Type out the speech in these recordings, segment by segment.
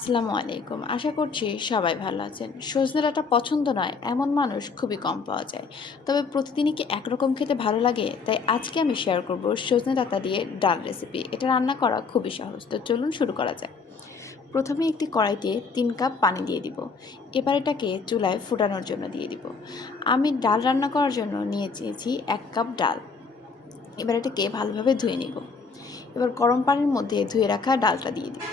আসসালামু আলাইকুম। আশা করছি সবাই ভালো আছেন। সজনে ডাঁটা পছন্দ নয় এমন মানুষ খুবই কম পাওয়া যায়। তবে প্রতিদিনই কি একরকম খেতে ভালো লাগে? তাই আজকে আমি শেয়ার করব সজনে ডাঁটা দিয়ে ডাল রেসিপি। এটা রান্না করা খুবই সহজ। তো চলুন শুরু করা যাক। প্রথমে একটি কড়াইতে ৩ কাপ পানি দিয়ে দিব। এবার এটাকে চুলায় ফোটানোর জন্য দিয়ে দিব। আমি ডাল রান্না করার জন্য নিয়ে চেয়েছি ১ কাপ ডাল। এবার এটাকে ভালোভাবে ধুয়ে নিব। এবার গরম পানির মধ্যে ধুয়ে রাখা ডালটা দিয়ে দিব।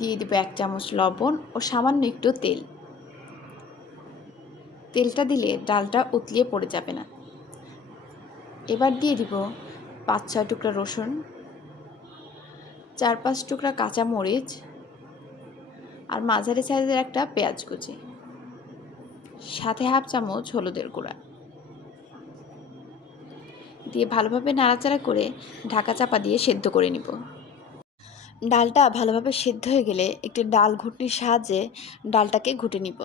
দিয়ে দিব ১ চামচ লবণ ও সামান্য একটু তেল। তেলটা দিলে ডালটা উতলিয়ে পড়ে যাবে না। এবার দিয়ে দিব ৫-৬ টুকরা রসুন, ৪-৫ টুকরা কাঁচা মরিচ আর মাঝারি সাইজের একটা পেঁয়াজ কুচি, সাথে ১/২ চামচ হলুদের গুঁড়া দিয়ে ভালোভাবে নাড়াচাড়া করে ঢাকা চাপা দিয়ে সেদ্ধ করে নিব। ডালটা ভালোভাবে সেদ্ধ হয়ে গেলে একটি ডাল ঘুটনির সাহায্যে ডালটাকে ঘুটে নিব।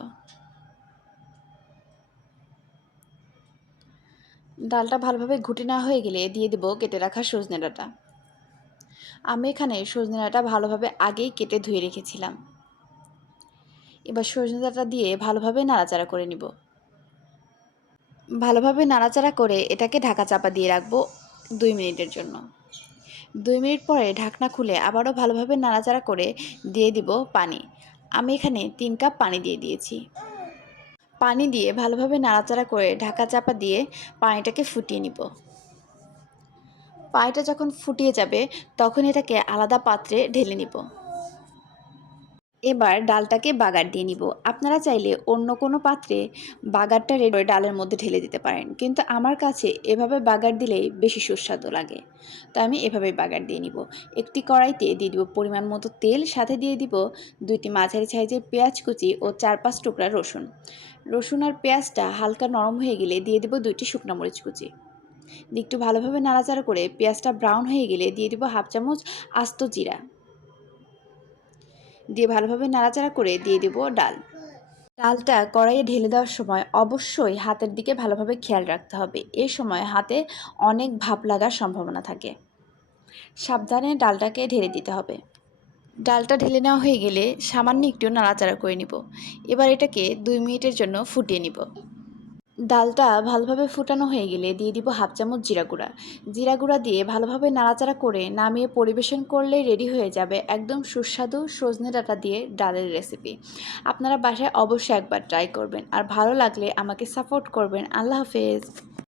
ডালটা ভালোভাবে ঘুটে নেওয়া হয়ে গেলে দিয়ে দেব কেটে রাখা সজনে ডাঁটা। আমি এখানে সজনে ডাঁটা ভালোভাবে আগেই কেটে ধুয়ে রেখেছিলাম। এবার সজনে ডাঁটা দিয়ে ভালোভাবে নাড়াচাড়া করে নিব। ভালোভাবে নাড়াচাড়া করে এটাকে ঢাকা চাপা দিয়ে রাখবো ২ মিনিটের জন্য। ২ মিনিট পরে ঢাকনা খুলে আবারও ভালোভাবে নাড়াচাড়া করে দিয়ে দিব পানি। আমি এখানে ৩ কাপ পানি দিয়ে দিয়েছি। পানি দিয়ে ভালোভাবে নাড়াচাড়া করে ঢাকা চাপা দিয়ে পানিটাকে ফুটিয়ে নিব। পানিটা যখন ফুটিয়ে যাবে তখন এটাকে আলাদা পাত্রে ঢেলে নিব। এবার ডালটাকে বাগার দিয়ে নিব। আপনারা চাইলে অন্য কোনো পাত্রে বাগারটা রেডি করে ডালের মধ্যে ঢেলে দিতে পারেন। কিন্তু আমার কাছে এভাবে বাগার দিলেই বেশি সুস্বাদু লাগে। তো আমি এভাবেই বাগার দিয়ে নিব। একটি কড়াইতে দিয়ে দিব পরিমাণ মতো তেল, সাথে দিয়ে দিব ২টি মাঝারি সাইজের পেঁয়াজ কুচি ও ৪-৫ টুকরা রসুন। রসুন আর পেঁয়াজটা হালকা নরম হয়ে গেলে দিয়ে দিব ২টি শুকনো মরিচ কুচি। দিয়ে একটু ভালোভাবে নাড়াচাড়া করে পেঁয়াজটা ব্রাউন হয়ে গেলে দিয়ে দিব ১/২ চামচ আস্ত জিরা। দিয়ে ভালোভাবে নাড়াচাড়া করে দিয়ে দেব ডাল। ডালটা কড়াইয়ে ঢেলে দেওয়ার সময় অবশ্যই হাতের দিকে ভালোভাবে খেয়াল রাখতে হবে। এ সময় হাতে অনেক ভাপ লাগার সম্ভাবনা থাকে। সাবধানে ডালটাকে ঢেলে দিতে হবে। ডালটা ঢেলে নেওয়া হয়ে গেলে সামান্য একটু নাড়াচাড়া করে নিব। এবার এটাকে ২ মিনিটের জন্য ফুটিয়ে নিব। ডালটা ভালোভাবে ফুটানো হয়ে গেলে দিয়ে দিব ১/২ চামচ জিরা গুঁড়া। জিরা গুঁড়া দিয়ে ভালোভাবে নাড়াচাড়া করে নামিয়ে পরিবেশন করলেই রেডি হয়ে যাবে একদম সুস্বাদু সজনে ডাঁটা দিয়ে ডালের রেসিপি। আপনারা বাসায় অবশ্যই একবার ট্রাই করবেন। আর ভালো লাগলে আমাকে সাপোর্ট করবেন। আল্লাহ হাফেজ।